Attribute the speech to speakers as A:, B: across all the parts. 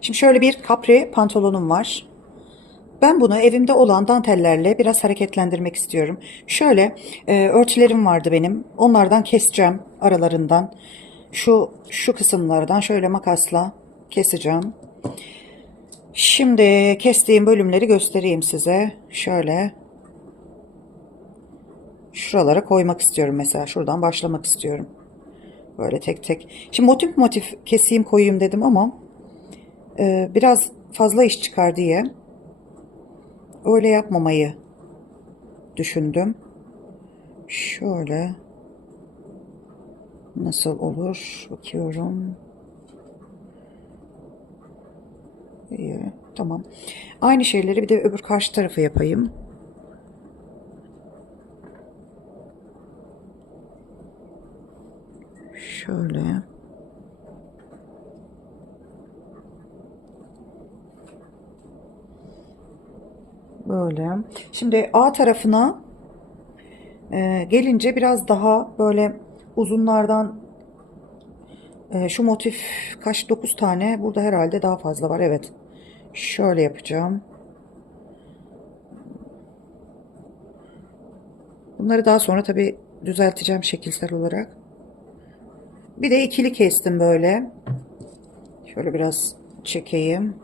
A: Şimdi şöyle bir kapri pantolonum var. Ben bunu evimde olan dantellerle biraz hareketlendirmek istiyorum. Şöyle e, örtülerim vardı benim. Onlardan keseceğim aralarından. Şu şu kısımlardan şöyle makasla keseceğim. Şimdi kestiğim bölümleri göstereyim size. Şöyle şuralara koymak istiyorum mesela. Şuradan başlamak istiyorum. Böyle tek tek. Şimdi motif motif keseyim koyayım dedim ama e, biraz fazla iş çıkar diye öyle yapmamayı düşündüm. Şöyle nasıl olur bakıyorum. İyi, tamam. Aynı şeyleri bir de öbür karşı tarafı yapayım. Şöyle. Böyle. Şimdi A tarafına e, gelince biraz daha böyle uzunlardan e, şu motif kaç 9 tane burada herhalde daha fazla var. Evet. Şöyle yapacağım. Bunları daha sonra tabi düzelteceğim şekilsel olarak. Bir de ikili kestim böyle. Şöyle biraz çekeyim.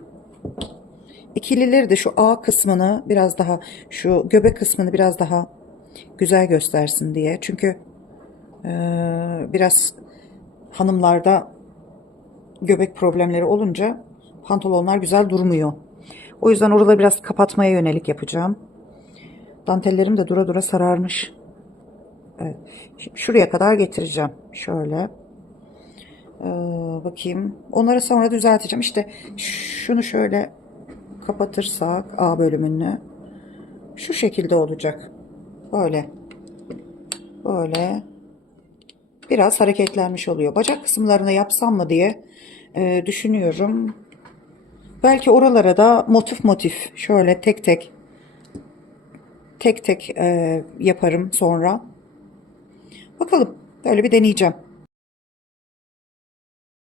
A: İkilileri de şu A kısmını biraz daha şu göbek kısmını biraz daha güzel göstersin diye. Çünkü e, biraz hanımlarda göbek problemleri olunca pantolonlar güzel durmuyor. O yüzden oraları biraz kapatmaya yönelik yapacağım. Dantellerim de dura dura sararmış. Evet. Şuraya kadar getireceğim. Şöyle. Ee, bakayım. Onları sonra düzelteceğim. İşte şunu şöyle kapatırsak A bölümünü şu şekilde olacak. Böyle. Böyle. Biraz hareketlenmiş oluyor. Bacak kısımlarına yapsam mı diye e, düşünüyorum. Belki oralara da motif motif şöyle tek tek tek tek e, yaparım sonra. Bakalım. Böyle bir deneyeceğim.